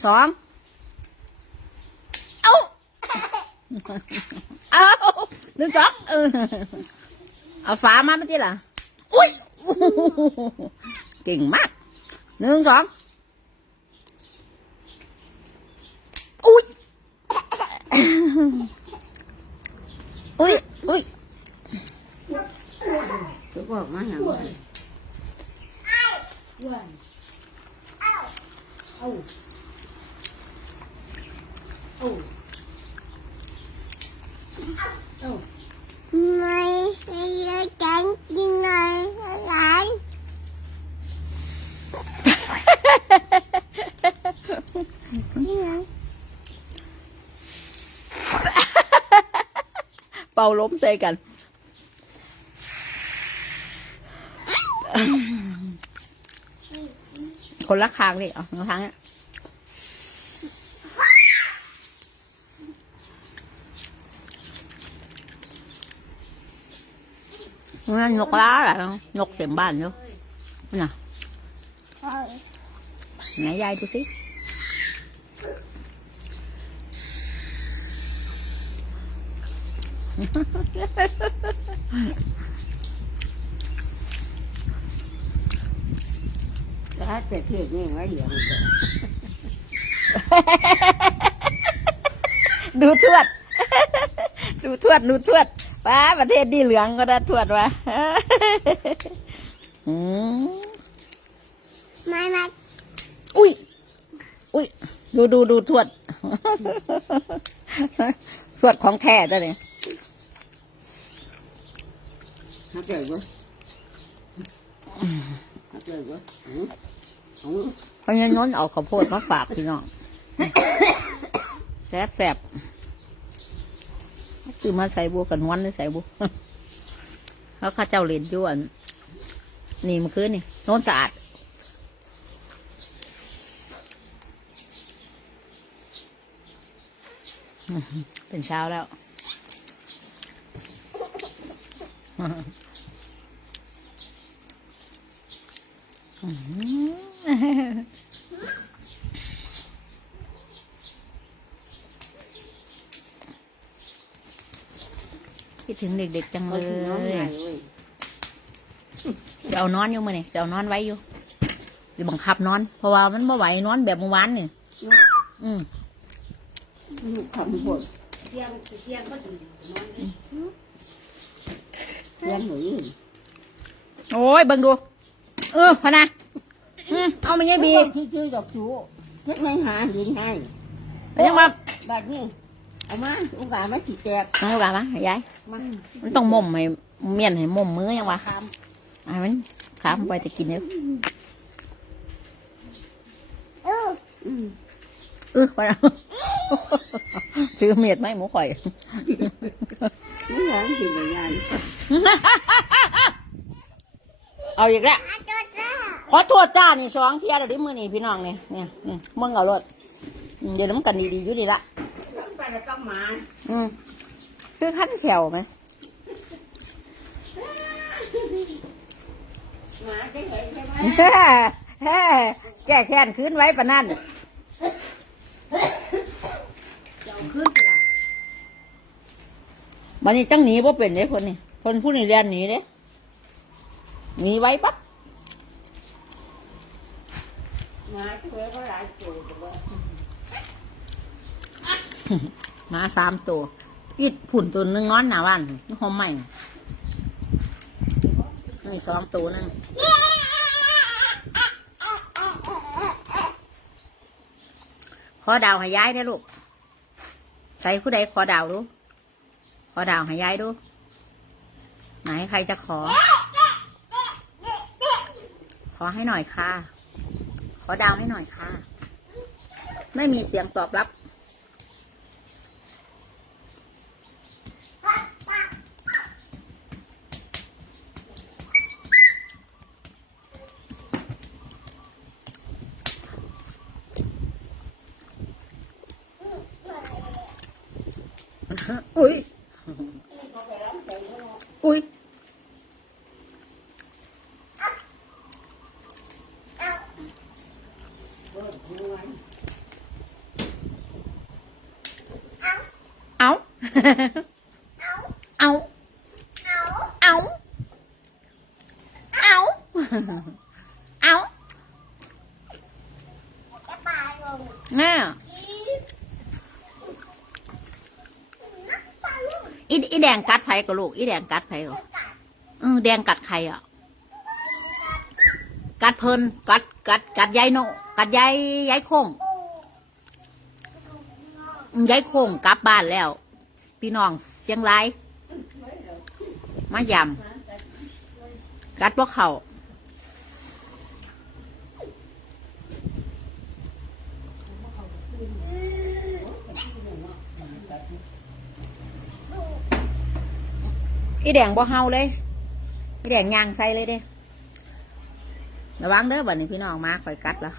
หนึ่งสองเอาเอาหนึ่งสองเออเอาฝามาไม่ใช่เหรออุ้ยเก่งมากหนึ่งสองอุ้ยอุ้ยอุ้ย จะบอกมาอย่างไรเอา ไม่ไม่ได้กันกินอะไรอะไร นี่ไง เป่าล้มใส่กันคนละคางนี่เอาคนละคางเนี่ยนั่นนกล้าแหละนกเต็มบ้านอยู่น่ะเออไหนยายดูสิ ถ้าเสร็จเทศนี่ไว้เหลืองเลยดูทวด ดูทวด ดูทวดป้าประเทศดีเหลืองก็ได้ทวดวะอืมไม่ไม่อุ้ย อุ้ย ดูดูดูทวด ทวดของแท้ตัวนี้ถ้าเกิดว่าถ้าเกิดว่าอืมอืมเพราะงั้นน้นเอาข้าวโพดมาฝากพี่น้องแซ่บแซ่บซื้อมาใส่บัวกันวันหรือใส่บัวแล้วข้าเจ้าเล่นอยวนนี่มื่อคืนนี่โน้นสะอาดเป็นเช้าแล้ว คิดถึงเด็กๆจังเลเอาที่น้องใหญ่ยเว้ยจะเอานอนอยู่มั้ยเนี่ยจะเอานอนไว้อยู่จะบังคับนอน เพราะว่ามันไม่ไหวนอนแบบเมื่อวานนี่อืมลูกทำบดเตียงเตียงก็ดีเลี้ยงหนูอยู่โอ้ยเบิ่งดู เออพะนะอืมเอามาเงี้ยบีที่ชื่อดอกจูเฮ็ดไม่หาดินให้แล้วยังมาแบบนี้เอามาโอกาสมาสิแตกเอาลูกหลานมายายมามันต้องม่มให้เมียนให้ม่มมือยังวะคไอ้มันขามไปจะกินเยอะเออำอืมเออพะนะ ซื้อเมียดไหมหมูข่อยนี่หยังสิบยานเอาอีกแล้วอาจารย์จ้าขอโทษจ้านี่สองเทียเดี๋ยวนี้มือนี่พี่น้องเนี่ยเนี่ยเนี่ยมึงเอารถอืมเดี๋ยวน้ำกันดีๆอยู่ดีละไปแล้วก็มาอืมคือขั้นแขวไหมมาได้เห็นใช่ไหมแฮ่แฮ่แก้แค้นคืนไว้ปะนั่น จะเอา ขึ้นไปละวันนี้จังหนีบ่เป็นเด้คนนี่คนผู้นี้เรียนหนีเด้หนีไว้ปั๊บมาเพื่อว่าหลายตัวแต่ว่ามาสามตัวอีดผุ่นตัวหนึงนอนหนาบ้านนี่หอมใหม่นี่สองตัวนึงขอดาวให้ย้ายได้ลูก ใส่ผู้ใดขอดาวดูขอดาวให้ยายดู ไหนใครจะขอ ขอให้หน่อยค่ะ ขอดาวให้หน่อยค่ะ ไม่มีเสียงตอบรับ เอา เอา เอา เอาเอาจะปาแม่อีอีแดงกัดไผกับลูก อีแดงกัดไผกับกัดเออแดงกัดใครอะ กัดเพลินกัด กัด กัดยายโนกัดยายยายโค้งยายโค้งกลับบ้านแล้ว พี่น้องเสียงรมายำกัดพวกเขาอีแดงบ่เฮาเลยอีแดงยางใส่เลยเด้ระวังเด้อบัดนี้พี่น้องมาคอยกัดแล้ว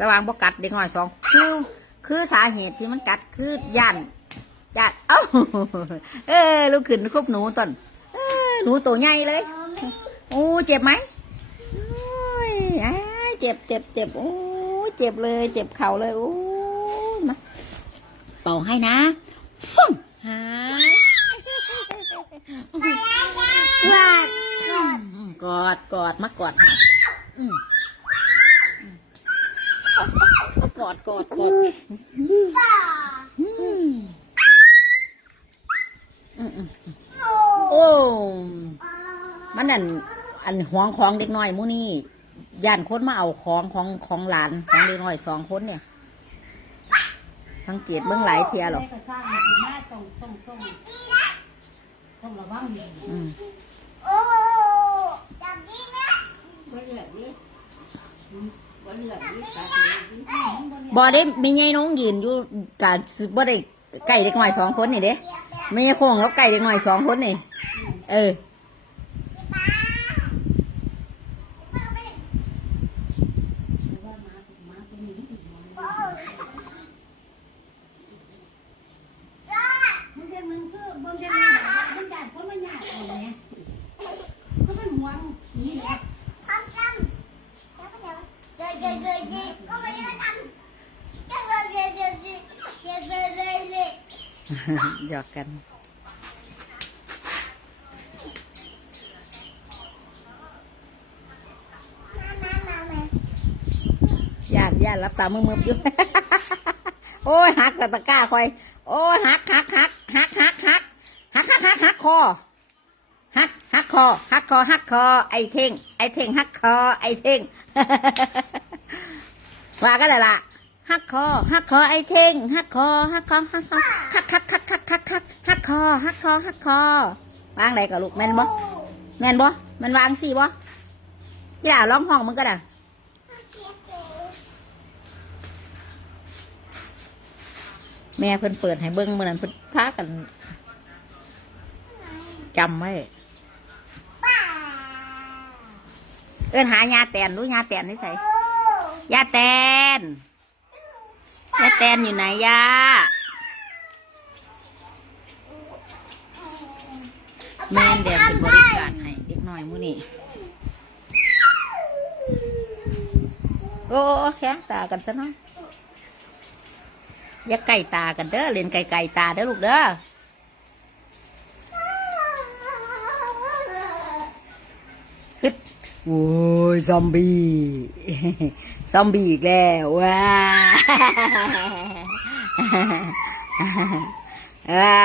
ระวังบ่กัดเด็กน้อยสองคือคือสาเหตุที่มันกัดคือย่าน ย่านเอ้าเออลูกขึ้นคุบหนูต้นเออหนูตัวใหญ่เลยเอาไม่โอ้เจ็บไหมโอ้ยอ้ายเจ็บเจ็บเจ็บโอ้ยเจ็บเลย เจ็บเข่าเลยโอ้ยมาเป่าให้นะฟึ่งหายกอดกอดอืมกอดกอดมากอดให้อืมอืมเอากอดกอดกอดป่าอืมอืมอืม โอ้มันนั่นอันหวงของเด็กน้อยมูนี่ย่านคนมาเอาของของของหลานของเด็กน้อยสองคนเนี่ย สังเกตเบื้องหลายเทียหรอกอบ่ได้มีไงน้องยืนอยู่การบ่ได้ ไก่เด็กหน่อยสองคนนี่เด้ไม่ใช่โค้งแล้วไก่เด็กหน่อยสองคนนี่ เออ ป้าป้าไม่ ว่ามามาตัวนี้ติดมัน โอ้ยอด มันจะมันคือมันจะมันมันได้เพราะมันยากเลยเนี่ยเพราะมันหวงนี่แหละ ทำกันแล้วก็เดี๋ยวเกิดเกิดเกิดจีก็ไม่ได้ทำจะเกิดเกิดเกิดจีเกิดเกิดเกิดจี หยอกกันมามามามาย่านย่านรับตามือมืออยู่ โอ้ยหักตะตะก้าคอย โอ้ยหักหักหักหักหักหักหักหักหักหักคอหักหักคอหักคอหักคอ ไอเท่งไอเท่งหักคอไอเท่งว่าก็ได้ละ หักคอหักคอไอเท่งหักคอหักคอหักคอหักหักหักหักหักหักหักคอหักคอหักคอวางไหนกับลูกแมนบ่แมนบ่มันวางสี่บ่ที่ดาร้องห้องมึงก็ได้แม่เพิ่นเปิดให้เบิ้งเมื่อนั้นเพิ่นพากันจำไว้เอิ้นหายาแตนรู้ยาแตนนี่ใส่โอ้ยาแตน ยาแตนอยู่ไหนย่าแม่นแดงเป็นบริการให้เด็กน้อยมื้อนี้โอ้แข็งตากันซะเนาะอย่าไก่ตากันเด้อเล่นไก่ไก่ตาเด้อลูกเด้อฮึด โอ้ยซอมบี้ซอมบี้อีกแล้วว้าว้า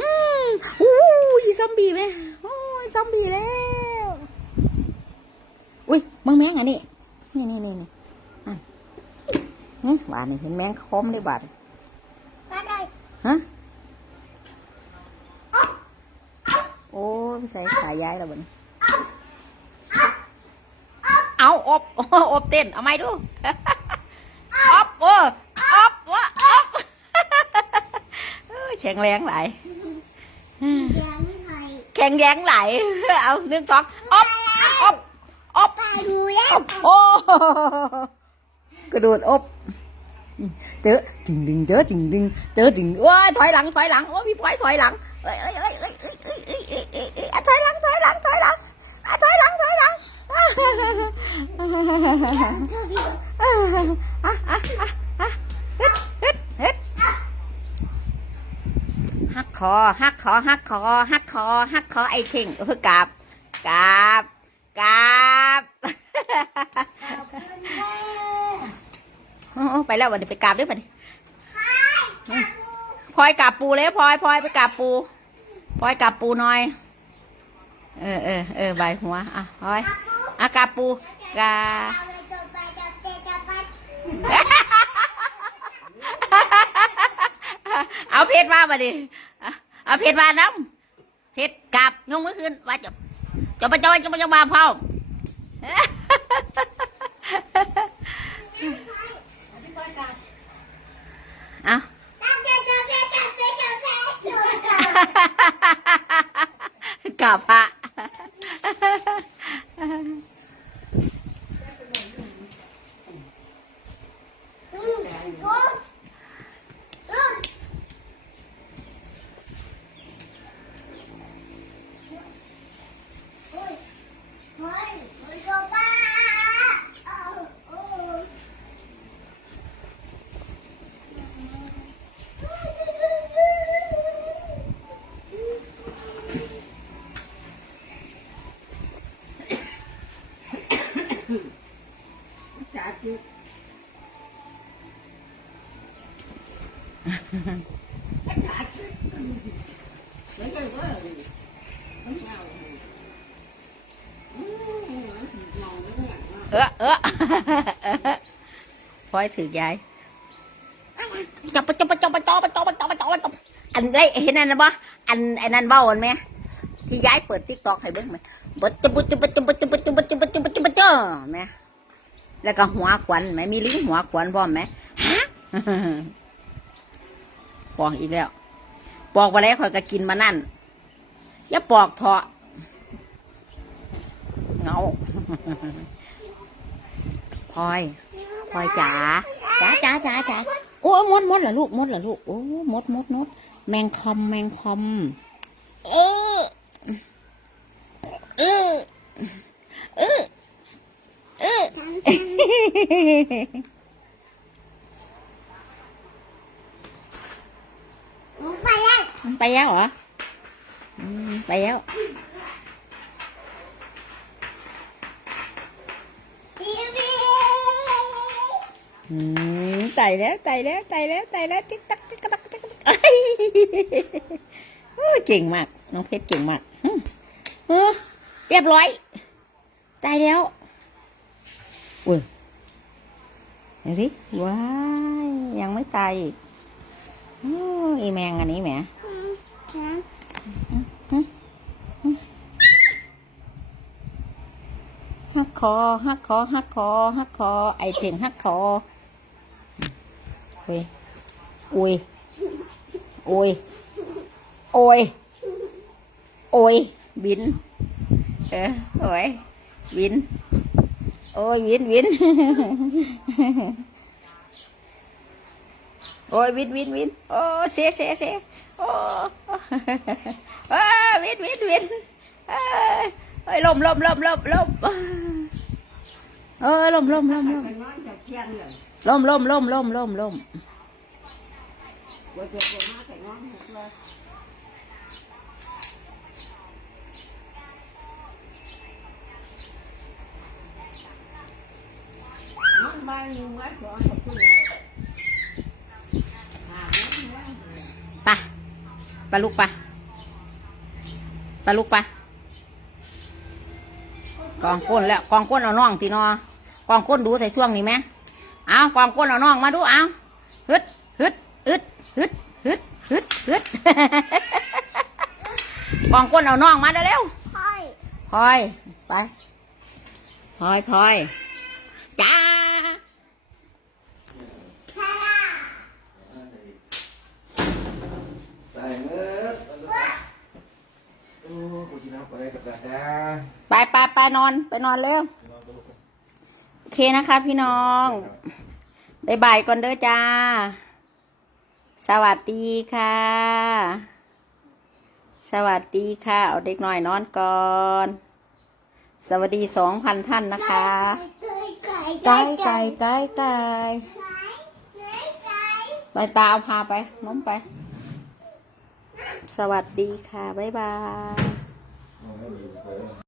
อืมอู้ยซอมบี้ไหมโอ้ยซอมบี้แล้วอุ้ยมึงแมงอันนี้นี่นี่นี่นี่อะหึบาดนี่เห็นแมงคอมเลยบาดก็ได้ฮะ โอ้ยไป ใส่ขายย้ายแล้วบนเอาอบอบเต้น เอาไหมดูอบโอ้อบวะอบเอ้ยแข็งแรงหลายยังไม่ไทยแข็งแรงหลายเอาหนึ่งสองอบอบอบตาดูแล้วโอ้กระโดดอบเจอจริงดึงเจอจริงดึงเจอจริงว้ายถอยหลังถอยหลังโอ้พี่พลอยถอยหลัง เอ้ยเอ้ยเอ้ยเอ้ยเอ้ยเอ้อ้ยถอยหลังถอยหลังถอยหลังอะถอยหลังถอยหลังอะอะอะอะฮึดฮึดฮึดหักคอฮักคอฮักคอฮักคอฮักคอไอ้เข่งเออกับกับกับไปแล้ววันนี้ไปกราบด้วยมัน ลอยกราบปูเลยพลอยพลอยไปกราบปูพลอยกราบปูหน่อย เออเออเออใบหัว อะพลอยอะกราบปูกาเอาเพชรมาบดิเอาเพชรมาน้ำเพชรกลับยงเมื่อขึ้นว่าจะจะไปจอยจะไปจะมาพ่อม 老爸 ออเออพลอยถือยายจับปะจับปะจับปะจับปะจับปะจับปะจับปะจับอันไรเห็นอันนั้นปะอันอ้นั่นบ้าอันไหมที่ยายเปิดติ๊กตอกให้เบิ้งไหมบัดจับบัดจับบัดจับบัดจับบัดจับบัดจับบัดจับบัดจับบัดจับไหมแล้วก็หัวขวัญไหมมีลิ้นหัวขวัญพร้อมไหมฮะปอกอีกแล้วปอกไปแล้วข่อยก็กินมานั่นอย่าปอกเถอะเงาพล อยพลอยจ๋าจ๋าจ๋าจ๋าจ๋าโอ้มดมดเหรอลูกมดเหรอลูกโอ้มดมดมดแมงคอมแมงคอมเออเออเออเออหนูไปแล้วมันไปแล้วเหรออืมไปแล้ว อืมไต่แล้วไต่แล้วไต่แล้วไต่แล้วติ๊กตักติ๊กตักติ๊กตักเอ้ยโอ้ยเก่งมาก น้องเพชรเก่งมากเออเรียบร้อยตายแล้วอุ้ยเดี๋ยวดิว้ายยังไม่ตายอีกโอ้ยอีแมงอันนี้แหมฮักคอฮักคอฮักคอฮักคอไอเพ่งฮักคอ ui. Ui. Ui. Ôi. Ôi. Biến. À, ôi. Biến. Ôi biến biến. Ôi biến biến biến. Ô xe xe xe ô. À, biến biến biến. Ờ. Ôi lồm lồm lồm lồm lồm ôi lồm lồm lồm lồm ล่มล่มล่มล่มล่มล่มปะปลุกปะปลุกปะกองก้นแล้วกองก้นเอาน่องตีนอกองก้นดูใส่ช่วงนี้ไหม เอากองก้นเอาน่องมาดูเอาฮึดฮึดฮึดฮึดฮึดฮึดฮึดกองก้นเอาน่องมาเร็วๆพ่อยพลอยไปพลอยพลอยจ้าพาราตายเมื่อโอ้กูจะทำอะไรกับตาตาไปไปไปนอนไปนอนเร็วโอ เคนะคะพี่น้องบายบายก่อนเด้อจ้า สวัสดีค่ะ สวัสดีค่ะ เอาเด็กน้อยนอนก่อน สวัสดีสองพันท่านนะคะไก่ไก่ไก่ไก่ไก่ไก่ไก่ไก่ไปตาเอาพาไปน้มไป สวัสดีค่ะ บ๊ายบาย